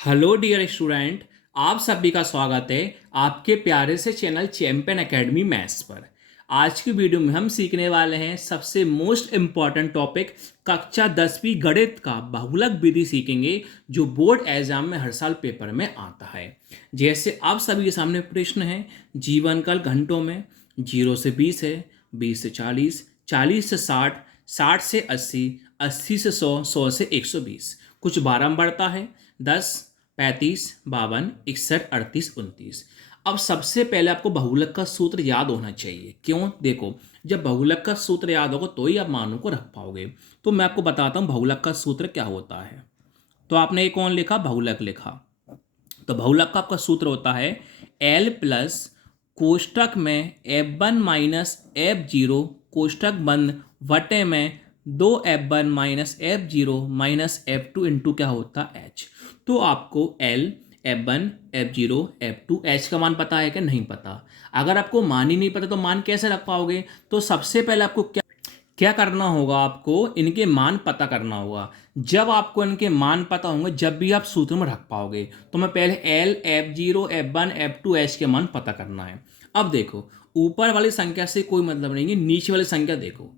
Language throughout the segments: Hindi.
Hello dear student. आप सभी का स्वागत है आपके प्यारे से चैनल चैंपियन एकेडमी मैथ्स पर। आज की वीडियो में हम सीखने वाले हैं सबसे मोस्ट इम्पॉर्टेंट टॉपिक कक्षा 10वीं गणित का बहुलक विधि सीखेंगे, जो बोर्ड एग्जाम में हर साल पेपर में आता है। जैसे आप सभी के सामने प्रश्न है, जीवन काल घंटों में 0 से 20 है, 20 से 40, 40 से 60, 60 से 80, 80 से 100, 100 से 120। कुछ बारह बढ़ता है, 10, 35, 52, 61, 38, 29। अब सबसे पहले आपको बहुलक का सूत्र याद होना चाहिए। क्यों? देखो, जब बहुलक का सूत्र याद होगा तो ही आप मानों को रख पाओगे। तो मैं आपको बताता हूँ बहुलक का सूत्र क्या होता है। तो आपने ये कौन लिखा? बहुलक लिखा। तो बहुलक का आपका सूत्र होता है एल प्लस कोष्टक में F1 माइनस F0 कोष्टक बंद वटे में 2F1 minus F0 minus F2 into क्या होता है H। तो आपको L, F1, F0, F2, H का मान पता है कि नहीं पता? अगर आपको मान ही नहीं पता तो मान कैसे रख पाओगे? तो सबसे पहले आपको क्या क्या करना होगा? आपको इनके मान पता करना होगा। जब आपको इनके मान पता होंगे जब भी आप सूत्र में रख पाओगे। तो मैं पहले L, F0, F1, F2, H के मान पता करना है। अब देखो, ऊपर वाली संख्या से कोई मतलब नहीं है, नीचे वाली संख्या देखो।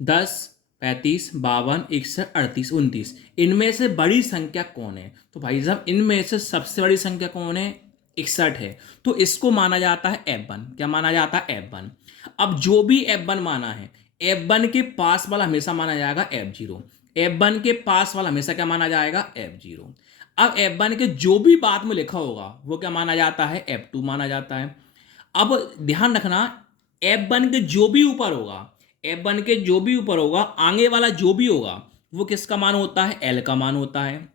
10, 35, 52, 61, 38, 29। इनमें से बड़ी संख्या कौन है? तो भाई साहब, इनमें से सबसे बड़ी संख्या कौन है? 61 है। तो इसको माना जाता है F1। क्या माना जाता है? F1। अब जो भी F1 माना है, F1 के पास वाला हमेशा माना जाएगा F0। F1 के पास वाला हमेशा क्या माना जाएगा? F0। अब F1 के जो भी बाद में लिखा होगा वो क्या माना जाता है? F2 माना जाता है। अब ध्यान रखना, F1 के जो भी ऊपर होगा, F1 के जो भी ऊपर होगा, आगे वाला जो भी होगा वो किसका मान होता है? L का मान होता है।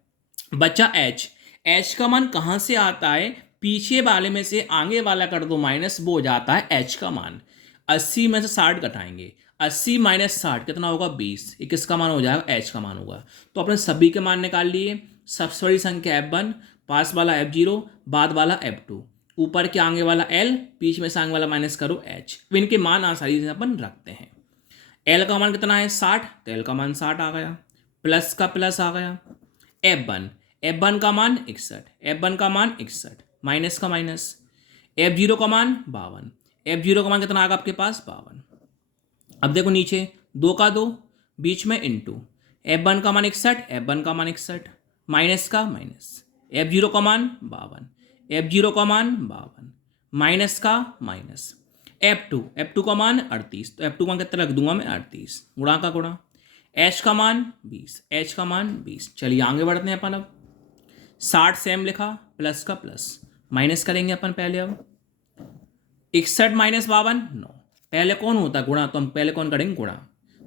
बच्चा H, H का मान कहां से आता है? पीछे वाले में से आगे वाला कर दो माइनस, वो हो जाता है H का मान। 80 में से 60 घटाएंगे, 80 माइनस 60 कितना होगा? 20। ये किसका मान हो जाएगा? H का मान होगा। तो अपने सभी के मान निकाल लिए। सबसे बड़ी संख्या F1, पास वाला F0, बाद वाला F2, ऊपर के आगे वाला L, बीच में से आगे वाला माइनस करो H। इनके मान आसानी से अपन रखते हैं। L का मान कितना है? 60। तो L का मान 60 आ गया, प्लस का प्लस आ गया। F1, F1 का मान 61, F1 का मान 61, माइनस का माइनस। F0 का मान 52, F0 का मान कितना आ गया आपके पास? 52। अब देखो नीचे, 2 का 2, बीच में इंटू। F1 का मान 61, F1 का मान 61, माइनस का माइनस। F0 का मान 52, F0 का मान 52, माइनस का माइनस। F2 का मान 38। तो F2 का मान कितना रख दूंगा मैं? 38, गुणा का गुणा। H का मान 20, H का मान 20। चलिए आगे बढ़ते हैं अपन। अब 60 सेम लिखा, प्लस का प्लस, माइनस करेंगे अपन पहले। अब 61 माइनस 52, 9। पहले कौन होता है? गुणा। तो हम पहले कौन करेंगे? गुणा।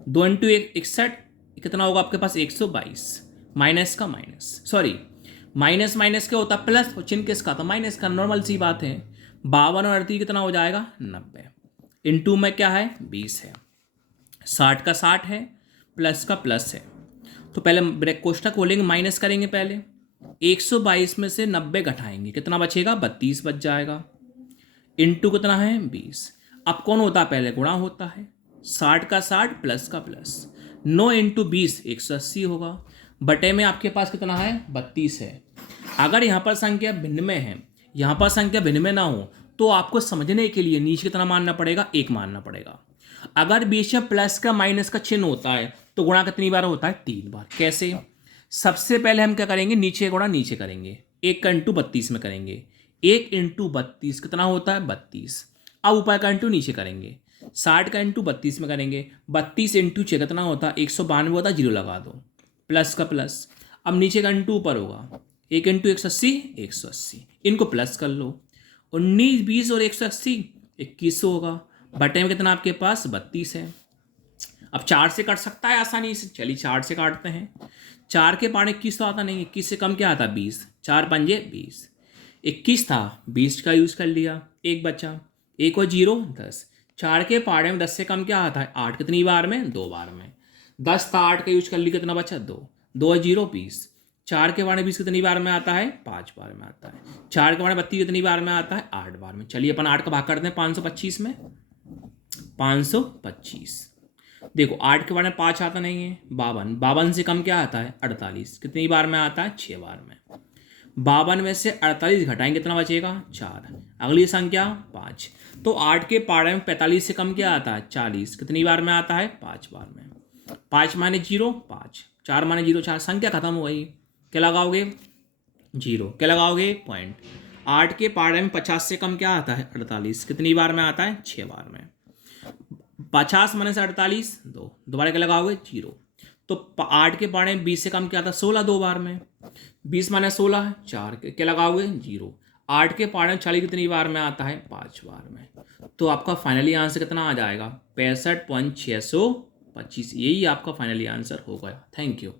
2 इंटू 61 कितना होगा आपके पास? 122, माइनस का माइनस। सॉरी, माइनस माइनस क्या होता है? प्लस। और चिन्ह किसका था? माइनस का। नॉर्मल सी बात है। 52 और 38 कितना हो जाएगा? 90। इंटू में क्या है? 20 है। 60 का 60 है, प्लस का प्लस है। तो पहले ब्रेक कोष्टक खोलेंगे, माइनस करेंगे पहले। 122 में से 90 घटाएंगे, कितना बचेगा? 32 बच जाएगा। इंटू कितना है? 20। अब कौन होता है? पहले गुणा होता है। 60 का 60, प्लस का प्लस। 9 इंटू 20, 180 होगा। बटे में आपके पास कितना है? 32 है। अगर यहाँ पर संख्या भिन्न में है, यहाँ पर संख्या भिन्न में ना हो, तो आपको समझने के लिए नीचे कितना मानना पड़ेगा? 1 मानना पड़ेगा। अगर बीच में प्लस का माइनस का चिन्ह होता है तो गुणा कितनी बार होता है? 3 बार। कैसे? सबसे पहले हम क्या करेंगे? नीचे गुणा नीचे करेंगे, 1 का इंटू 32 में करेंगे। 1 इंटू 32 कितना होता है? 32। अब ऊपर का इंटू नीचे करेंगे, 60 का इंटू 32 में करेंगे। 32 इंटू 6 कितना होता है? 192 होता है, जीरो लगा दो, प्लस का प्लस। अब नीचे का इंटू ऊपर होगा, 1 इंटू 180, 180। इनको प्लस कर लो, 19, 20 और 180, 2100 होगा। बटे में कितना आपके पास? 32 है। अब 4 से कट सकता है आसानी से, चलिए 4 से काटते हैं। 4 के पार 21 तो आता नहीं, 21 से कम क्या आता? 20। 4 पंजे 20, 21 था, 20 का यूज कर लिया, एक बचा। एक और जीरो 10। 4 के पारे में 10 से कम क्या आता है? 8। कितनी बार में? 2 बार में। 10 था, 8 का यूज कर लिया, कितना बचा? 2। 2 और जीरो 20। 4 के बारे 20 कितनी बार में आता है? 5 बार में आता है। 4 के बारे 32 कितनी बार में आता है? 8 बार में। चलिए अपन 8 का भाग करते हैं 525 में। 525। देखो 8 के बारे में 5 आता नहीं है, 52। 52 से कम क्या आता है? 48। कितनी बार में आता है? 6 बार में। 52 में से 48 घटाएंगे कितना बचेगा 4। अगली संख्या 5। तो 8 के पाड़े में 45 से कम क्या आता है 40। कितनी बार में आता है 5 बार में। 5 माने 0 5, 4 माने 0 4, संख्या खत्म हो गई। क्या लगाओगे 0, क्या लगाओगे पॉइंट। 8 के पाड़े में 50 से कम क्या आता है 48। कितनी बार में आता है 6 बार में। 50 माने से 48 2, दोबारा क्या लगाओगे 0। तो 8 के पाड़े में 20 से कम क्या आता है 16 2 बार में। 20 माने 16 4, क्या लगाओगे 0। 8 के पाड़े में 40 कितनी बार में आता है 5 बार में। तो आपका फाइनली आंसर कितना आ जाएगा 65.625। यही आपका फाइनली आंसर हो गया। Thank you.